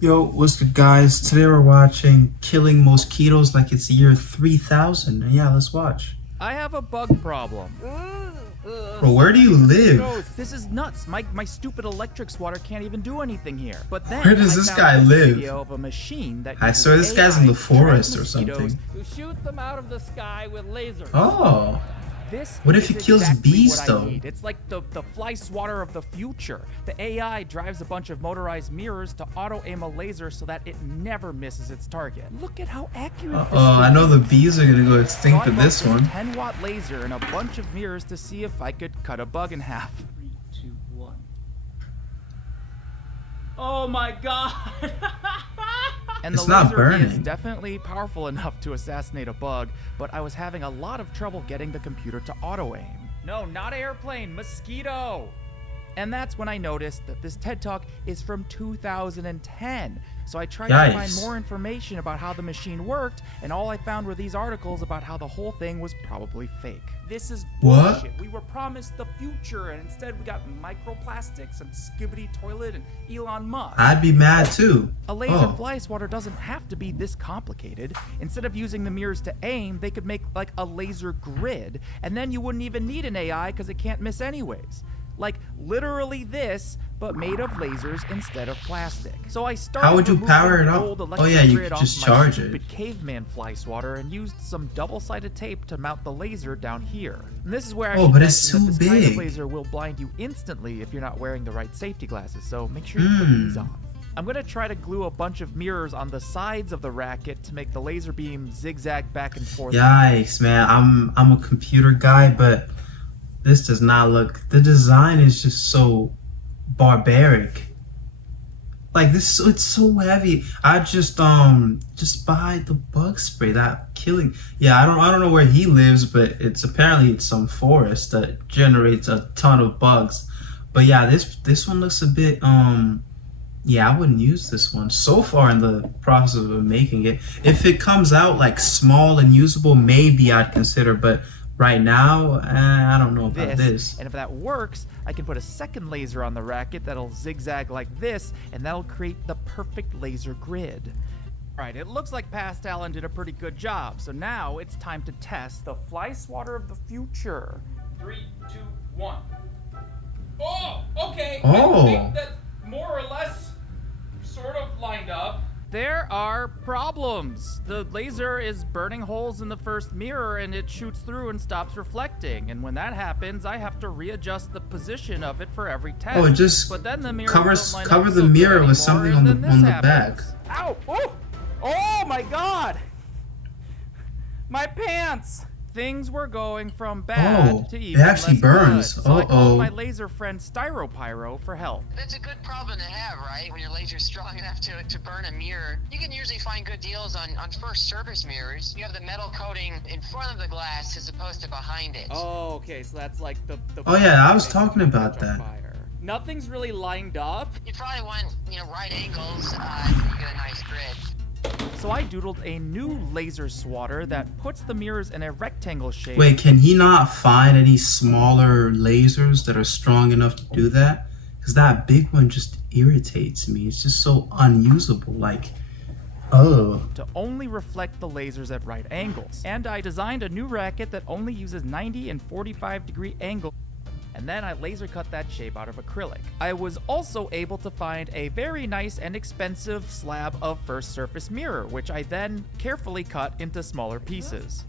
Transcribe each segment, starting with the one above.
Yo, what's good, guys? Today we're watching Killing Mosquitoes Like It's Year 3000. And yeah, let's watch. I have a bug problem. Bro, where do you live? This is nuts. My stupid electric swatter can't even do anything here. But then Where does I this found guy this live? video of a machine that I swear this guy's in the forest or something. To shoot them out of the sky with lasers. Oh, This what if is he kills exactly bees, what I though? need. It's like the fly swatter of the future. The AI drives a bunch of motorized mirrors to auto-aim a laser so that it never misses its target. Look at how accurate this I know thing the is. bees are gonna go extinct So I with bought this one. 10-watt laser and a bunch of mirrors to see if I could cut a bug in half. 3, 2, 1. Oh my god! And It's the not laser burning. is definitely powerful enough to assassinate a bug, but I was having a lot of trouble getting the computer to auto-aim. No, not airplane, mosquito! And that's when I noticed that this TED Talk is from 2010. So I tried to find Yikes. more information about how the machine worked, and all I found were these articles about how the whole thing was probably fake. This is What? bullshit. We were promised the future, and instead we got microplastics and Skibbity Toilet and Elon Musk. I'd be mad too. A laser Oh, fly swatter doesn't have to be this complicated. Instead of using the mirrors to aim, they could make like a laser grid, and then you wouldn't even need an AI because it can't miss anyways. Like literally this, but made of lasers instead of plastic. So I started How would you removing power it the up? old Oh, electric yeah, you grid could off just my charge it. stupid caveman fly swatter and used some double-sided tape to mount the laser down here. And this is where I Oh, should but it's mention that too this kind of big. laser will blind you instantly if you're not wearing the right safety glasses. So make sure you put these on. I'm gonna try to glue a bunch of mirrors on the sides of the racket to make the laser beam zigzag back and forth. yikes, man. I'm a computer guy, but this does not look. The design is just so barbaric. Like this, it's so heavy. I just buy the bug spray that killing. Yeah, I don't know where he lives, but it's some forest that generates a ton of bugs. But yeah, this one looks a bit yeah, I wouldn't use this one so far in the process of making it. If it comes out like small and usable, maybe I'd consider. But right now, I don't know about this. And if that works, I can put a second laser on the racket that'll zigzag like this, and that'll create the perfect laser grid. Alright, it looks like Past Allen did a pretty good job, so now it's time to test the fly swatter of the future. 3, 2, 1. Oh, okay. Oh. I think that's more or less sort of lined up. There are problems. The laser is burning holes in the first mirror and it shoots through and stops reflecting. And when that happens, I have to readjust the position of it for every test. Oh, it just but then the mirror cover don't line the up so good mirror with anymore, something and on then the this back. happens. Ow! Oh! Oh my god! My pants! Things were going from bad Oh, to it even actually less burns. good. So I Uh-oh. called my laser friend Styropyro for help. That's a good problem to have, right? When your laser's strong enough to burn a mirror. You can usually find good deals on first surface mirrors. You have the metal coating in front of the glass as opposed to behind it. Oh, okay, so that's like the Oh, yeah, I was that talking makes it about catch on that. fire. Nothing's really lined up. You probably want, right angles so you get a nice grid. So I doodled a new laser swatter that puts the mirrors in a rectangle shape. Wait, can he not find any smaller lasers that are strong enough to do that? Because that big one just irritates me. It's just so unusable. Like, oh. To only reflect the lasers at right angles. And I designed a new racket that only uses 90 and 45 degree angles. And then I laser cut that shape out of acrylic. I was also able to find a very nice and expensive slab of first surface mirror, which I then carefully cut into smaller pieces.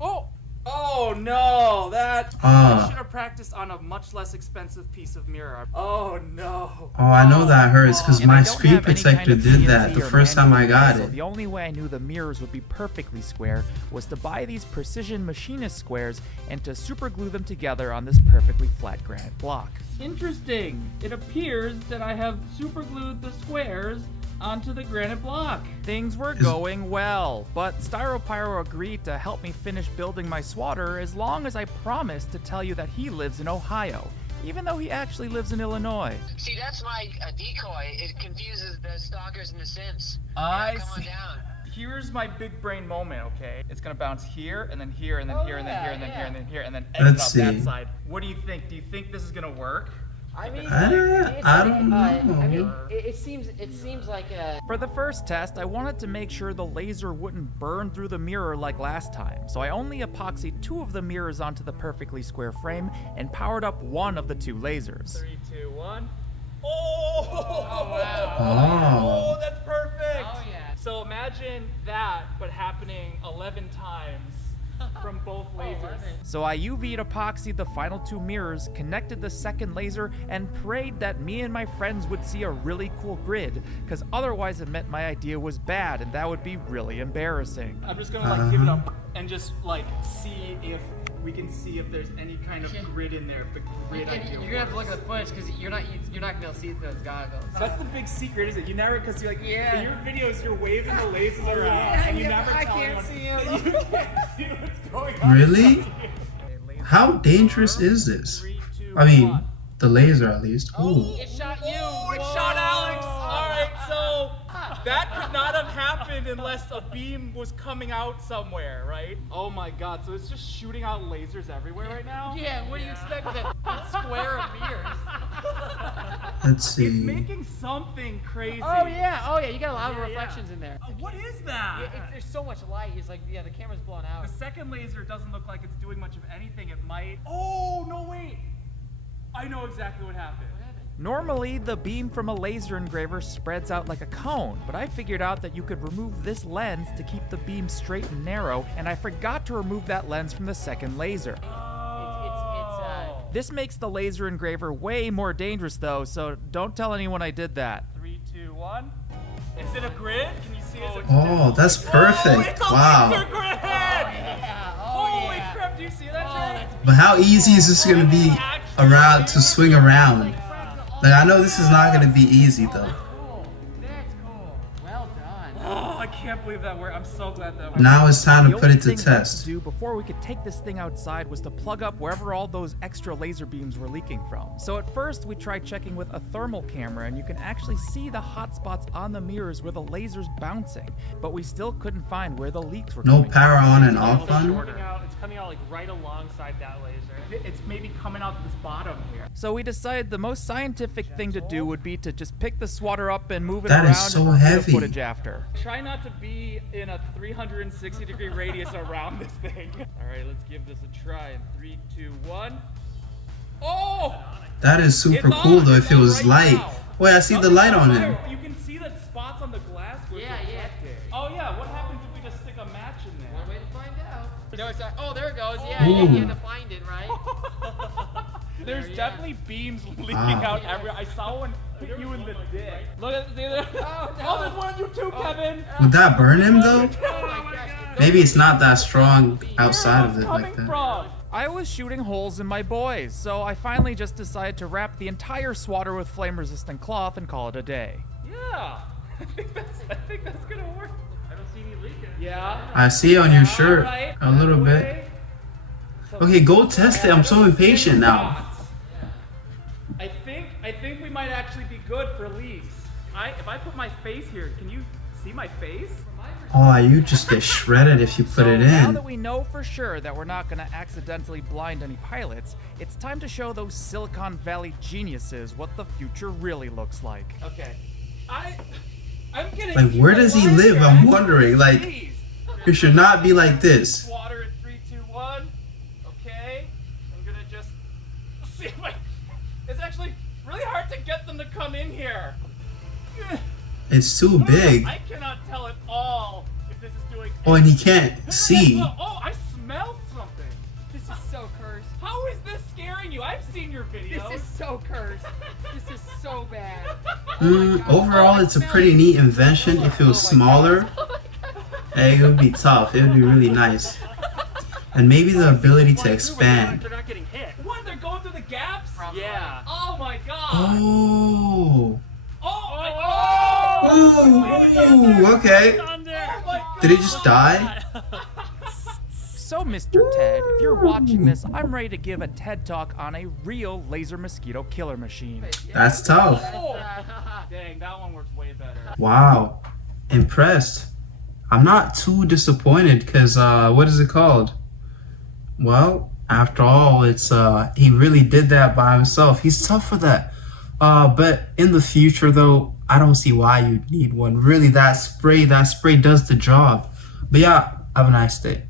Oh! Oh no! That Ah. I should have practiced on a much less expensive piece of mirror. Oh no! Oh, I know that hurts because And I my don't screen have any protector kind of did CNC that the or first time I manual got so it. the only way I knew the mirrors would be perfectly square was to buy these precision machinist squares and to super glue them together on this perfectly flat granite block. Interesting. It appears that I have superglued the squares onto the granite block. Things were going well, but Styropyro agreed to help me finish building my swatter as long as I promised to tell you that he lives in Ohio, even though he actually lives in Illinois. See, that's my decoy. It confuses the stalkers and the Sims. I Come on see. down. Here's my big brain moment, okay? It's gonna bounce here, and then here, and then here, and then here, and then here, and then here, and then exit Let's out that see. side. What do you think? Do you think this is gonna work? I mean, I don't know. I mean, it seems like a. For the first test, I wanted to make sure the laser wouldn't burn through the mirror like last time, so I only epoxied 2 of the mirrors onto the perfectly square frame and powered up 1 of the 2 lasers. 3, 2, 1. Oh! wow. Oh. That's perfect. Oh yeah. So imagine that, but happening 11 times from both lasers. So I UV'd epoxied the final 2 mirrors, connected the second laser, and prayed that me and my friends would see a really cool grid, because otherwise it meant my idea was bad and that would be really embarrassing. I'm just gonna like give it up and just like see if we can see if there's any kind of grid in there. If the grid idea You're gonna have to look at the footage because you're not gonna be able to see it through those goggles. That's the big secret, is it? You never, because you're like, Yeah. in your videos, you're waving the lasers around, and you never tell anyone that you can't see what's going on. Really? How dangerous is this? 3, 2, I mean, 1. the laser at least. Ooh. It shot you. It shot Alex. All right, so that could not have happened unless a beam was coming out somewhere, right? Oh my God! So it's just shooting out lasers everywhere right now. Yeah. What do you expect with a square of mirrors? Let's see. It's making something crazy. Oh yeah. You got a lot of reflections in there. What is that? There's so much light. It's like the camera's blown out. The second laser doesn't look like it's doing much of anything. It might. Oh no! Wait. I know exactly what happened. Normally, the beam from a laser engraver spreads out like a cone, but I figured out that you could remove this lens to keep the beam straight and narrow, and I forgot to remove that lens from the second laser. This makes the laser engraver way more dangerous though, so don't tell anyone I did that. 3, 2, 1. Is it a grid? Can you see it? Oh, that's Oh, perfect. it's a laser Wow. grid! Holy crap! Do you see that? Jay? But how easy is this gonna be around to swing around? Like, I know this is not gonna be easy though. Cool. That's cool. Well done. Oh, I can't believe that worked. I'm so glad that worked. Now it's time The to put only it to thing left test. to do before we could take this thing outside was to plug up wherever all those extra laser beams were leaking from. So at first we tried checking with a thermal camera, and you can actually see the hot spots on the mirrors where the laser's bouncing, but we still couldn't find where the leaks were No coming power on and off button? It's coming out like right alongside that laser. It's maybe coming out this bottom here. So we decided the most scientific thing to do would be to just pick the swatter up and move it That around is so and review the heavy. footage after. Try not to be in a 360-degree radius around this thing. All right, let's give this a try. In 3, 2, 1. Oh! That is super It's cool on. though It's if it on was right light. now. Wait, I see the light on him. You can see that spots on the glass where Yeah, it's yeah. reflecting. Oh yeah, what happens if we just stick a match in there? One way to find out. No, it's oh, there it goes. Yeah, you had to find it, right? There's Yeah. definitely beams leaking Wow. out everywhere. I saw one hit you in the dick. Look at see there. Oh, no. Oh, there's one on you too, Kevin. Would that burn him though? Oh my gosh. Maybe it's not that strong outside of Where's it coming like that. from? I was shooting holes in my boys, so I finally just decided to wrap the entire swatter with flame-resistant cloth and call it a day. Yeah, I think that's gonna work. I don't see any leaking. Yeah. I see it on your shirt Alright, a little that bit. way. Okay, go test it. I'm so impatient now. I think we might actually be good for leaks. If I put my face here, can you see my face? Oh, you just get shredded if you put it Now in. that we know for sure that we're not going to accidentally blind any pilots, it's time to show those Silicon Valley geniuses what the future really looks like. Okay. I'm getting Like, where does he live? I'm wondering. Like, Jeez. it should not be like this. Water at 3, 2, 1. Okay. I'm gonna just see if I. It's actually really hard to get them to come in here. It's too big. I cannot tell at all if this is doing. Oh, and he can't see. Oh, I smelled something. This is so cursed. How is this scaring you? I've seen your videos. This is so cursed. This is so bad. Overall, it's a pretty neat invention. If it was smaller, it would be tough. It would be really nice. And maybe the ability to expand. They're not getting hit. What? They're going through the gaps? Yeah. Oh my god. Oh. Oh. Ooh, okay. Did he just die? So, Mr. Ted, if you're watching this, I'm ready to give a TED Talk on a real laser mosquito killer machine. That's tough. Dang, that one works way better. Wow. Impressed. I'm not too disappointed because, what is it called? Well, After all, it's he really did that by himself. He's tough for that. But in the future though, I don't see why you need one. Really, that spray does the job. But yeah, have a nice day.